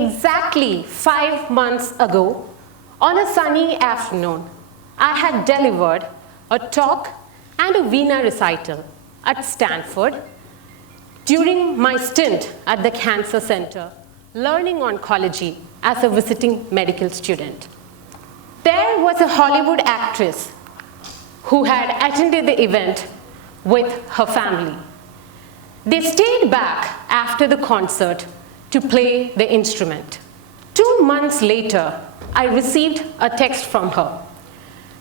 exactly 5 months ago, on a sunny afternoon, I had delivered a talk and a Veena recital at Stanford during my stint at the Cancer Center, learning oncology as a visiting medical student. There was a Hollywood actress who had attended the event with her family. They stayed back after the concert to play the instrument. 2 months later, I received a text from her.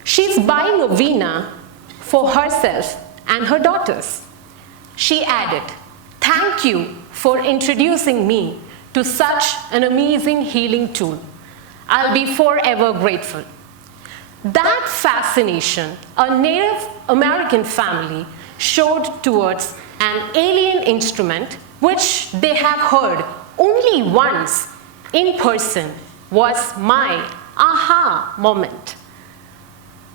She's buying a Veena for herself and her daughters. She added, "Thank you for introducing me to such an amazing healing tool. I'll be forever grateful." That fascination a Native American family showed towards an alien instrument which they have heard only once in person was my aha moment.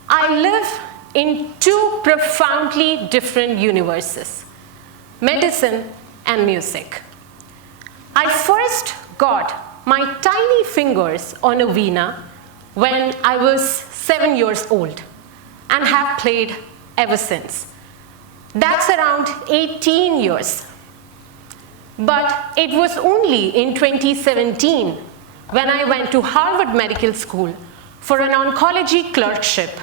I live in two profoundly different universes, medicine and music. I first got my tiny fingers on a Veena when I was 7 years old and have played ever since. That's around 18 years. But it was only in 2017 when I went to Harvard Medical School for an oncology clerkship,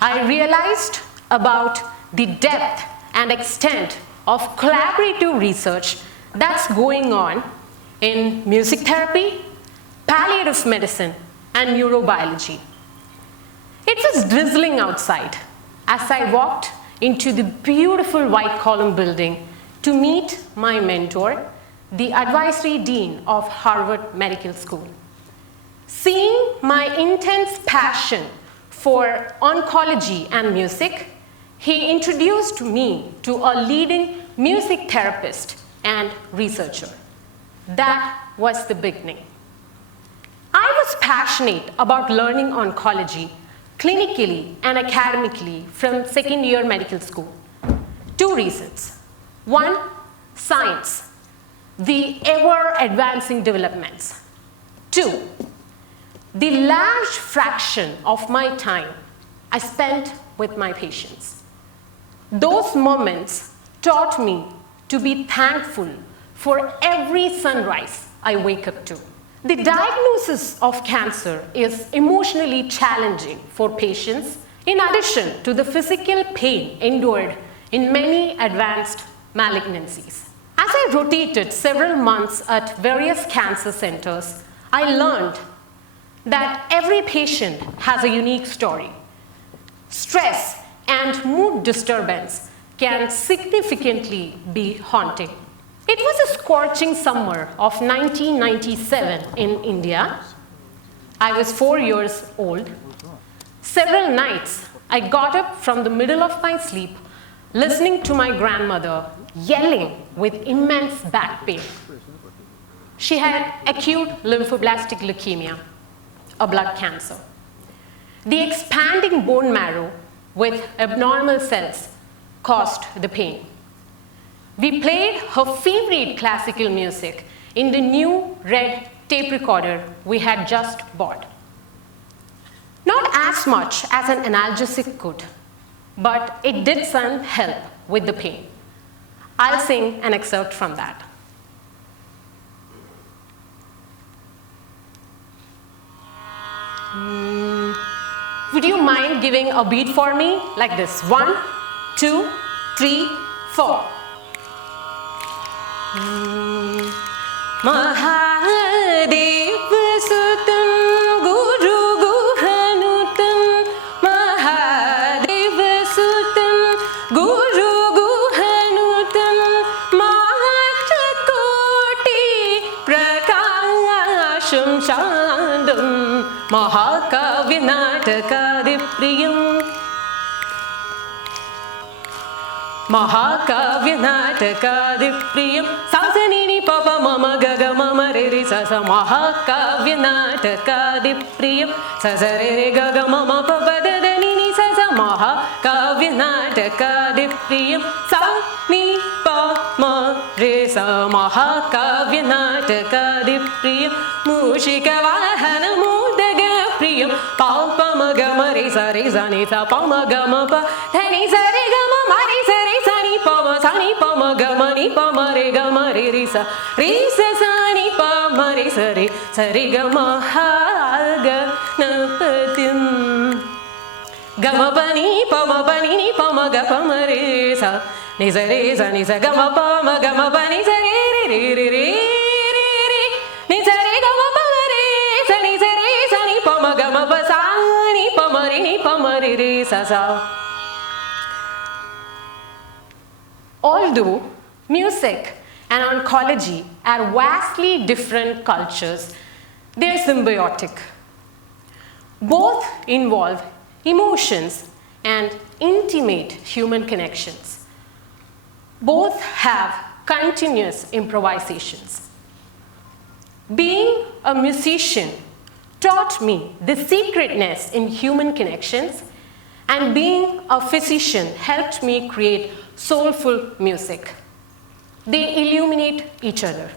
I realized about the depth and extent of collaborative research that's going on in music therapy, palliative medicine, and neurobiology. It was drizzling outside as I walked into the beautiful white column building to meet my mentor, the advisory dean of Harvard Medical School. Seeing my intense passion for oncology and music, he introduced me to a leading music therapist and researcher. That was the beginning. I was passionate about learning oncology clinically and academically from second-year medical school. 2 reasons. 1, science, the ever-advancing developments. 2, the large fraction of my time I spent with my patients. Those moments taught me to be thankful for every sunrise I wake up to. The diagnosis of cancer is emotionally challenging for patients in addition to the physical pain endured in many advanced malignancies. As I rotated several months at various cancer centers, I learned that every patient has a unique story. Stress and mood disturbance can significantly be haunting. It was a scorching summer of 1997 in India. I was 4 years old. Several nights, I got up from the middle of my sleep, listening to my grandmother yelling with immense back pain. She had acute lymphoblastic leukemia, a blood cancer. The expanding bone marrow with abnormal cells caused the pain. We played her favorite classical music in the new red tape recorder we had just bought. Not as much as an analgesic could, but it did some help with the pain. I'll sing an excerpt from that. Would you mind giving a beat for me like this? 1, 2, 3, 4. Mahadev Sutam Guru Guhanutam Mahadev Sutam Guru Guhanutam Mahatakoti Prakasham Shandam Mahakavyanatakadipriyam Mahakavyanatakadipriyam Sasanini Papa Mama Gaga Mama Riri Sasa Mahakavyanatakadipriyam Sasarere Gaga Mama Papa Dadanini Sasa Mahakavyanatakadipriyam Sa Ni Pa Ma Re Sa sa mahakavya natakadi priyam mushika vahana mudaga priyam palpama gama re sa ni sa pama gama pa dhani sa re gama ma re sa ni pama gama ni pama re sa ni pama re sa re gama ha ga napatim gama pani ni pama ga pama re sa ni sa gama pani sa re ni sa re gama pama re sa ni pama gama pa sa ni pama re sa. Although music and oncology are vastly different cultures, they are symbiotic. Both involve emotions and intimate human connections. Both have continuous improvisations. Being a musician taught me the secretness in human connections, and being a physician helped me create soulful music. They illuminate each other.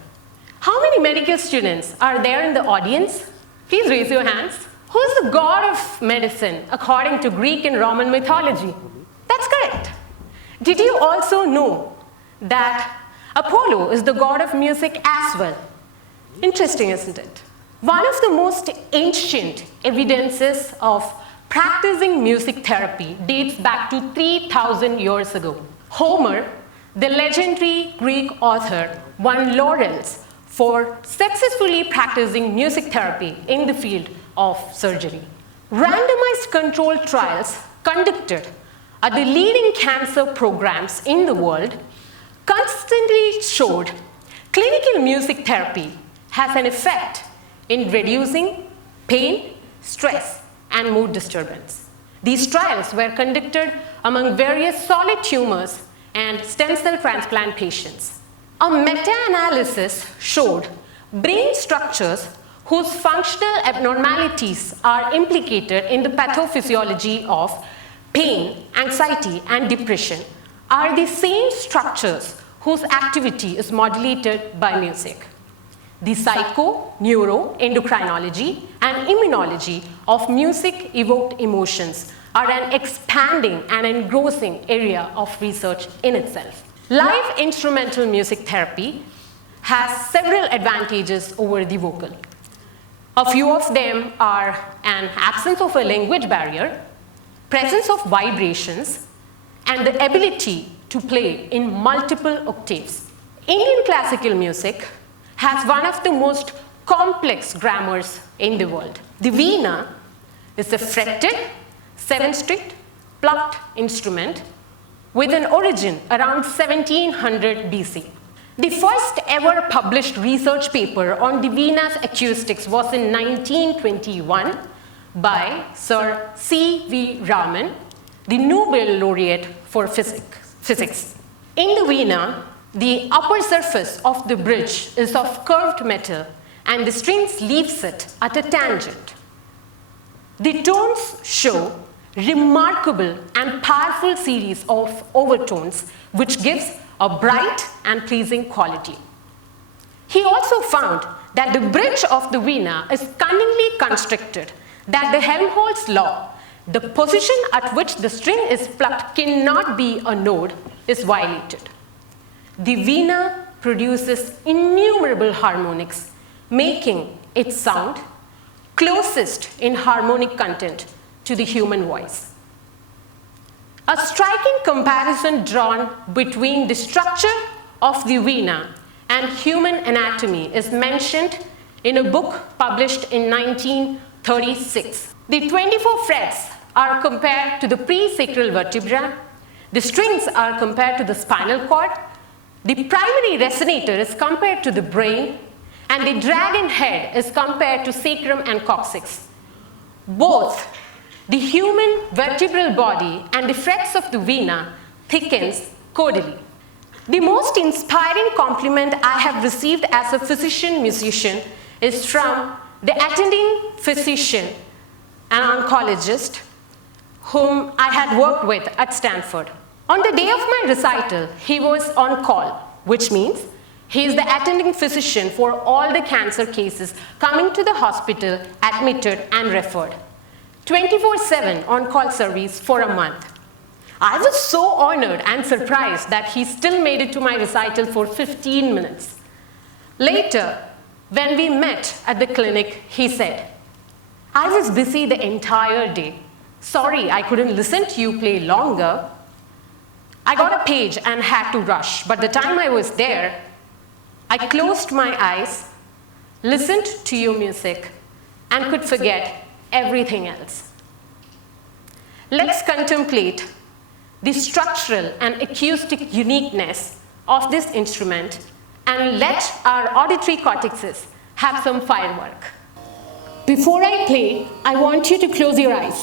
How many medical students are there in the audience? Please raise your hands. Who is the god of medicine according to Greek and Roman mythology? That's correct. Did you also know that Apollo is the god of music as well? Interesting, isn't it? One of the most ancient evidences of practicing music therapy dates back to 3,000 years ago. Homer, the legendary Greek author, won laurels for successfully practicing music therapy in the field of surgery. Randomized controlled trials conducted at the leading cancer programs in the world constantly showed clinical music therapy has an effect in reducing pain, stress, and mood disturbance. These trials were conducted among various solid tumors and stem cell transplant patients. A meta-analysis showed brain structures whose functional abnormalities are implicated in the pathophysiology of pain, anxiety, and depression are the same structures whose activity is modulated by music. The psycho, neuro, endocrinology, and immunology of music-evoked emotions are an expanding and engrossing area of research in itself. Live instrumental music therapy has several advantages over the vocal. A few of them are an absence of a language barrier, presence of vibrations, and the ability to play in multiple octaves. Indian classical music has one of the most complex grammars in the world. The veena is a fretted, 7-stringed, plucked instrument with an origin around 1700 BC. The first ever published research paper on the veena's acoustics was in 1921 by Sir C.V. Raman, the Nobel laureate for physics. In the veena, the upper surface of the bridge is of curved metal and the strings leaves it at a tangent. The tones show remarkable and powerful series of overtones which gives a bright and pleasing quality. He also found that the bridge of the veena is cunningly constructed, that the Helmholtz law, the position at which the string is plucked cannot be a node, is violated. The veena produces innumerable harmonics, making its sound closest in harmonic content to the human voice. A striking comparison drawn between the structure of the veena and human anatomy is mentioned in a book published in 1936. The 24 frets are compared to the presacral vertebra, the strings are compared to the spinal cord, the primary resonator is compared to the brain, and the dragon head is compared to sacrum and coccyx. Both the human vertebral body and the frets of the veena thickens caudally. The most inspiring compliment I have received as a physician-musician is from the attending physician and oncologist whom I had worked with at Stanford. On the day of my recital, he was on call, which means He is the attending physician for all the cancer cases coming to the hospital, admitted and referred. 24/7 on-call service for a month. I was so honored and surprised that he still made it to my recital for 15 minutes. Later, when we met at the clinic, he said, "I was busy the entire day. Sorry, I couldn't listen to you play longer. I got a page and had to rush, but the time I was there, I closed my eyes, listened to your music, and could forget everything else." Let's contemplate the structural and acoustic uniqueness of this instrument and let our auditory cortexes have some firework. Before I play, I want you to close your eyes.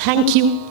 Thank you.